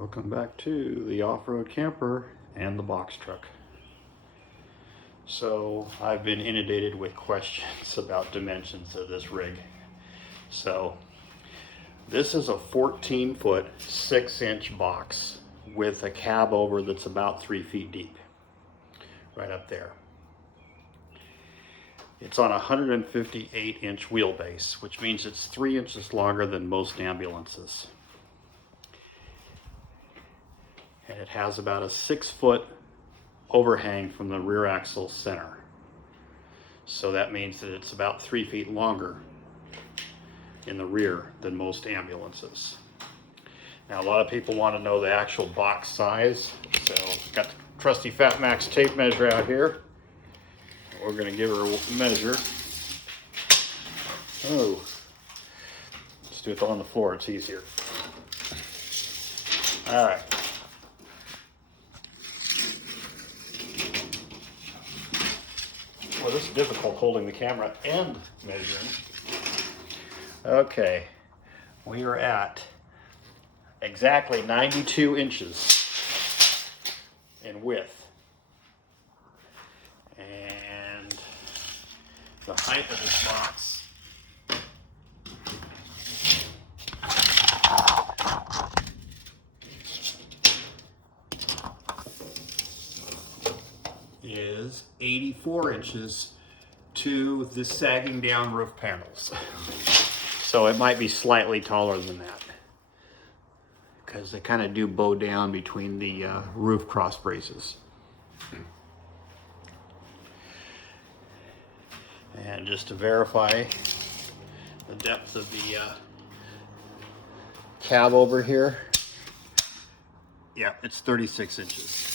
Welcome back to the off-road camper and the box truck. So I've been inundated with questions about dimensions of this rig. So this is a 14-foot 6-inch box with a cab over that's about 3 feet deep, right up there. It's on a 158-inch wheelbase, which means it's 3 inches longer than most ambulances. And it has about a 6-foot overhang from the rear axle center. So that means that it's about 3 feet longer in the rear than most ambulances. Now a lot of people want to know the actual box size. So got the trusty Fat Max tape measure out here. We're going to give her a measure. Oh, let's do it on the floor, it's easier. All right. Well, this is difficult holding the camera and measuring. Okay, we are at exactly 92 inches in width. And the height of this box is 84 inches to the sagging down roof panels. So it might be slightly taller than that because they kind of do bow down between the roof cross braces. And just to verify the depth of the cab over here, yeah, it's 36 inches.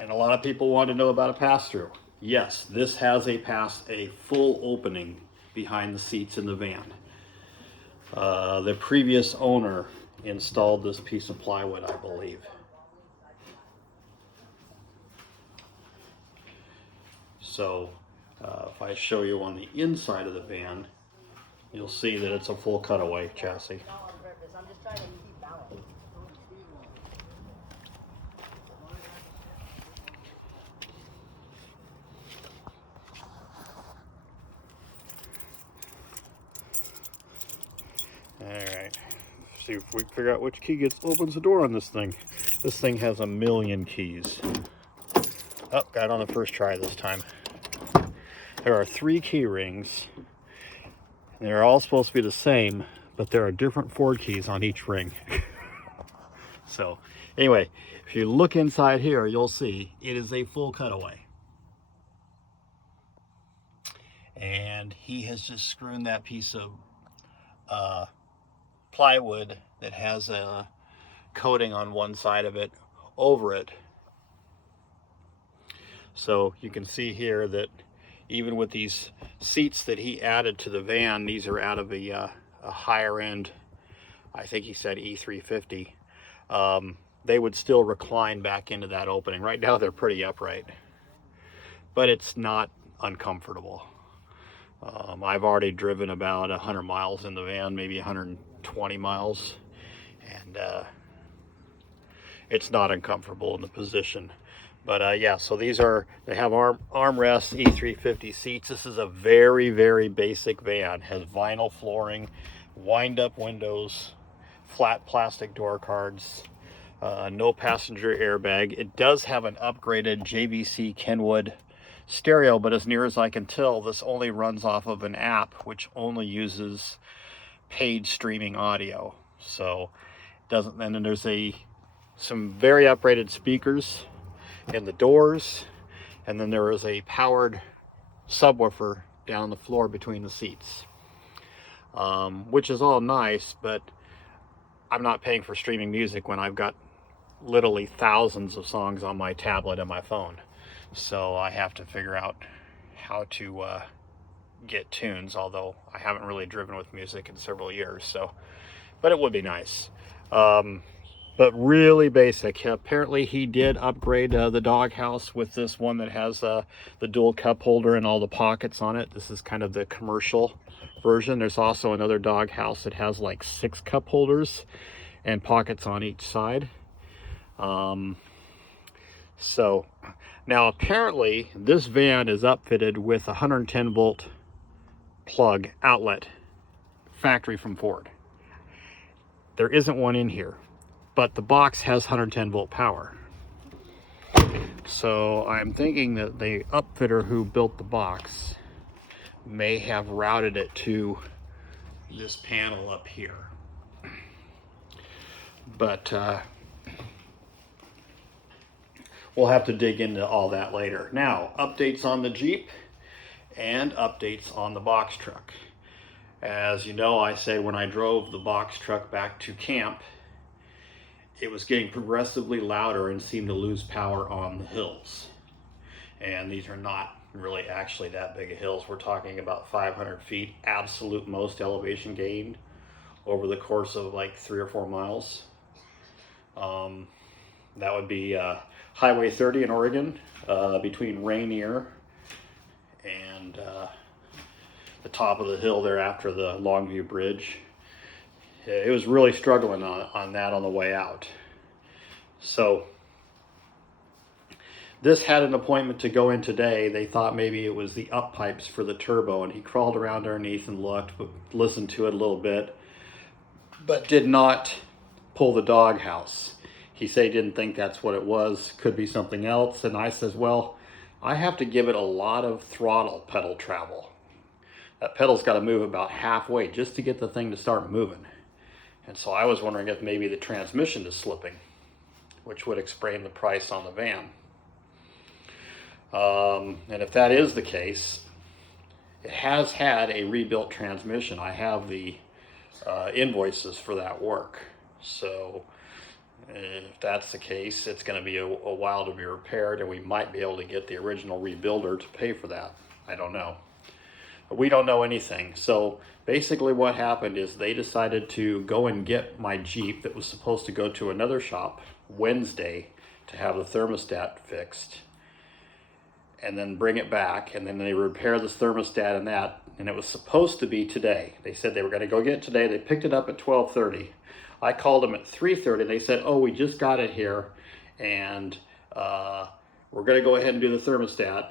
And a lot of people want to know about a pass-through. Yes, this has a full opening behind the seats in the van. The previous owner installed this piece of plywood, I believe. So if I show you on the inside of the van, you'll see that it's a full cutaway chassis. I'm just trying to keep balance. Alright, see if we can figure out which key opens the door on this thing. This thing has a million keys. Oh, got it on the first try this time. There are 3 key rings. They're all supposed to be the same, but there are different Ford keys on each ring. So, anyway, if you look inside here, you'll see it is a full cutaway. And he has just screwed that piece of plywood that has a coating on one side of it over it. So you can see here that even with these seats that he added to the van, these are out of a higher end, I think he said E450, they would still recline back into that opening. Right now they're pretty upright, but it's not uncomfortable. I've already driven about 100 miles in the van, maybe 120 miles, and it's not uncomfortable in the position. But yeah, so they have armrests, E450 seats. This is a very, very basic van. Has vinyl flooring, wind-up windows, flat plastic door cards, no passenger airbag. It does have an upgraded JVC Kenwood stereo, but as near as I can tell, this only runs off of an app which only uses paid streaming audio. So it doesn't. And then there's some very upgraded speakers in the doors, and then there is a powered subwoofer down the floor between the seats, which is all nice, but I'm not paying for streaming music when I've got literally thousands of songs on my tablet and my phone. So I have to figure out how to get tunes, although I haven't really driven with music in several years. So, but it would be nice. But really basic. Apparently he did upgrade the doghouse with this one that has the dual cup holder and all the pockets on it. This is kind of the commercial version. There's also another doghouse that has like 6 cup holders and pockets on each side. So now apparently this van is upfitted with a 110 volt plug outlet, factory from Ford. There isn't one in here, but the box has 110 volt power. So I'm thinking that the upfitter who built the box may have routed it to this panel up here. But we'll have to dig into all that later. Now, updates on the Jeep and updates on the box truck. As you know, I said when I drove the box truck back to camp, it was getting progressively louder and seemed to lose power on the hills. And these are not really actually that big of hills. We're talking about 500 feet absolute most elevation gained over the course of like 3 or 4 miles. That would be Highway 30 in Oregon, between Rainier and the top of the hill there after the Longview Bridge. It was really struggling on that on the way out. So this had an appointment to go in today. They thought maybe it was the up pipes for the turbo, and he crawled around underneath and looked, but listened to it a little bit, but did not pull the doghouse. He said he didn't think that's what it was, could be something else. And I says, well, I have to give it a lot of throttle pedal travel. That pedal's got to move about halfway just to get the thing to start moving. And so I was wondering if maybe the transmission is slipping, which would explain the price on the van. And if that is the case, it has had a rebuilt transmission. I have the invoices for that work. So if that's the case, it's going to be a while to be repaired, and we might be able to get the original rebuilder to pay for that. I don't know. But we don't know anything. So basically what happened is they decided to go and get my Jeep that was supposed to go to another shop Wednesday to have the thermostat fixed, and then bring it back, and then they repair this thermostat and that, and it was supposed to be today. They said they were going to go get it today. They picked it up at 12:30. I called them at 3:30. They said, oh, we just got it here, and we're going to go ahead and do the thermostat,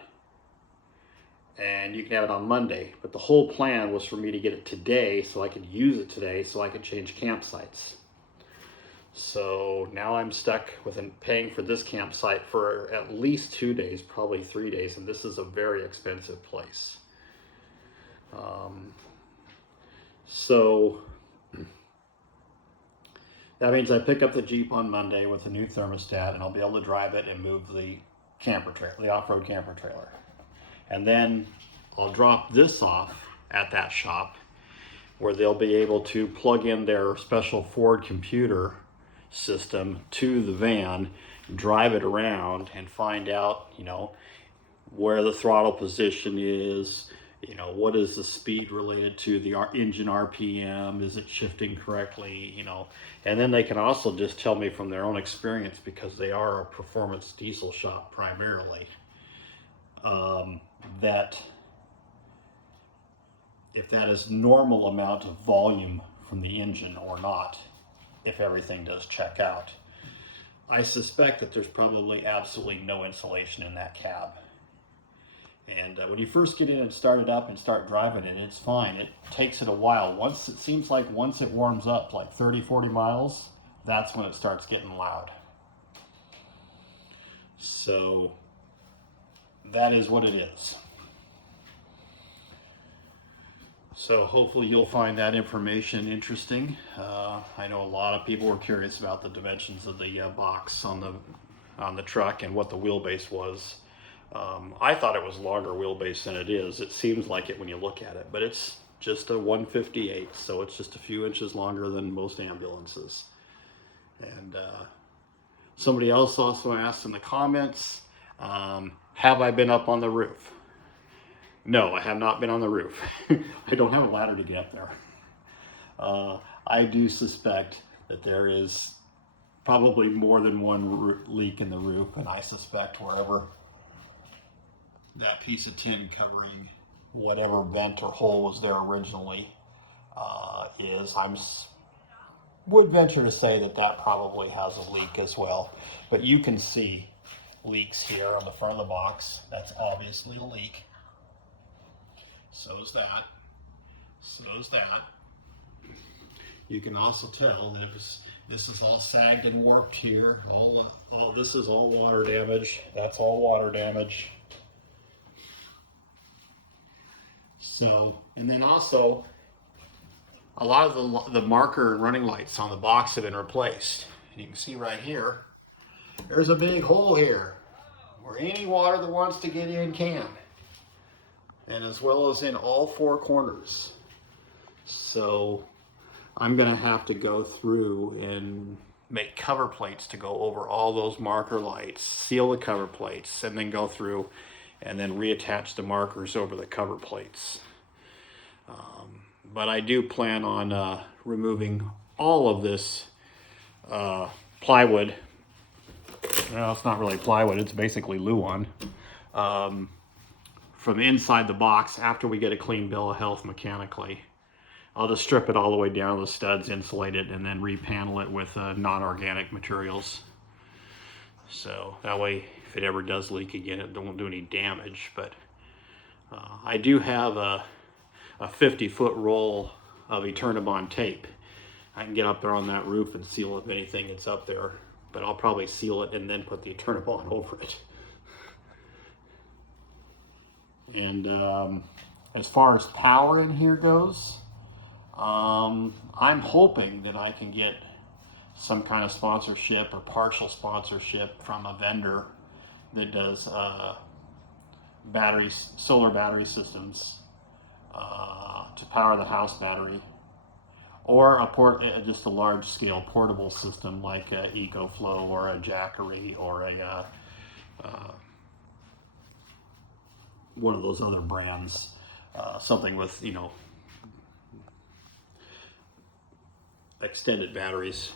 and you can have it on Monday. But the whole plan was for me to get it today so I could use it today so I could change campsites. So now I'm stuck with paying for this campsite for at least 2 days, probably 3 days, and this is a very expensive place. So that means I pick up the Jeep on Monday with a new thermostat, and I'll be able to drive it and move the camper trailer, the off-road camper trailer. And then I'll drop this off at that shop where they'll be able to plug in their special Ford computer system to the van, drive it around, and find out, you know, where the throttle position is, you know, what is the speed related to the engine RPM, is it shifting correctly, you know. And then they can also just tell me from their own experience, because they are a performance diesel shop primarily, that if that is normal amount of volume from the engine or not, if everything does check out. I suspect that there's probably absolutely no insulation in that cab. And when you first get in and start it up and start driving it, it's fine. It takes it a while. Once it warms up like 30, 40 miles, that's when it starts getting loud. So that is what it is. So hopefully you'll find that information interesting. I know a lot of people were curious about the dimensions of the box on the truck and what the wheelbase was. I thought it was longer wheelbase than it is. It seems like it when you look at it, but it's just a 158, so it's just a few inches longer than most ambulances. And somebody else also asked in the comments, have I been up on the roof? No, I have not been on the roof. I don't have a ladder to get up there. I do suspect that there is probably more than one leak in the roof, and I suspect wherever that piece of tin covering whatever vent or hole was there originally is, would venture to say that that probably has a leak as well. But you can see leaks here on the front of the box. That's obviously a leak. So is that. So is that. You can also tell that this is all sagged and warped here. All this is all water damage. That's all water damage. So, and then also, a lot of the marker and running lights on the box have been replaced. And you can see right here, there's a big hole here where any water that wants to get in can. And as well as in all four corners. So I'm gonna have to go through and make cover plates to go over all those marker lights, seal the cover plates, and then go through and then reattach the markers over the cover plates. But I do plan on removing all of this plywood. Well, it's not really plywood, it's basically Luan. From inside the box after we get a clean bill of health mechanically. I'll just strip it all the way down to the studs, insulate it, and then repanel it with non-organic materials. So that way, if it ever does leak again, it won't do any damage. But I do have a 50-foot roll of Eternabond tape. I can get up there on that roof and seal up anything that's up there, but I'll probably seal it and then put the Eternabond over it. And as far as power in here goes, I'm hoping that I can get some kind of sponsorship or partial sponsorship from a vendor that does solar battery systems to power the house battery, or just a large scale portable system like a EcoFlow or a Jackery or a one of those other brands, something with, extended batteries.